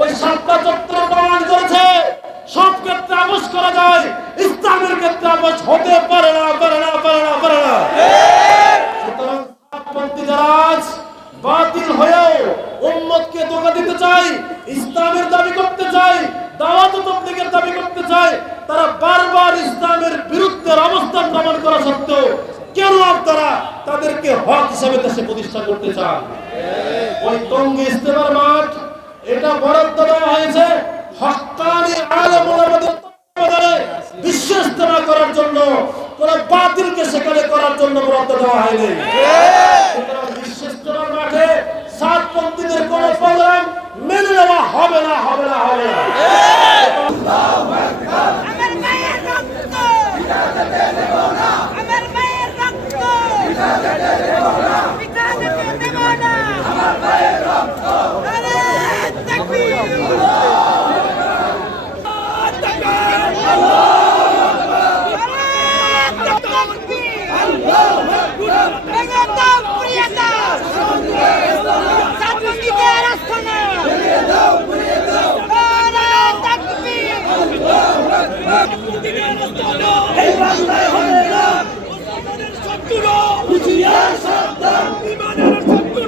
ওই সাতটা চত্বর প্রমাণ করেছে সব ক্ষেত্রে আপোষ করা যায়, ইসলামের ক্ষেত্রে আপোষ হতে পারে না। সুতরাং সাতপন্থী যারা আজ বাতিল হয়েও উম্মতকে ধোঁকা দিতে চায়, ইসলামের দাবি করতে চায়, দাওয়াত ও তাবলীগের দাবি করতে চায়, তারা বারবার ইসলামের বিরুদ্ধে অবস্থান প্রমাণ করা সত্ত্বেও কেন আপনারা তাদেরকে হক হিসেবে দেশে প্রতিষ্ঠা করতে চান? ওই টঙ্গী ইজতেমার মাঠ এটা বরাদ্দ দেওয়া হয়েছে হক্কানি আলেম ওলামাদের তত্ত্বাবধানে বিশ্ব ইজতেমা করার জন্য, কোন বাতিলকে সেখানে করার জন্য বরাদ্দ দেওয়া হয়নি। সুতরাং বিশ্ব ইজতেমার মাঠে সাতপন্থীদের কোন প্রোগ্রাম মেনে নেওয়া হবে না। ইমানের শত্রু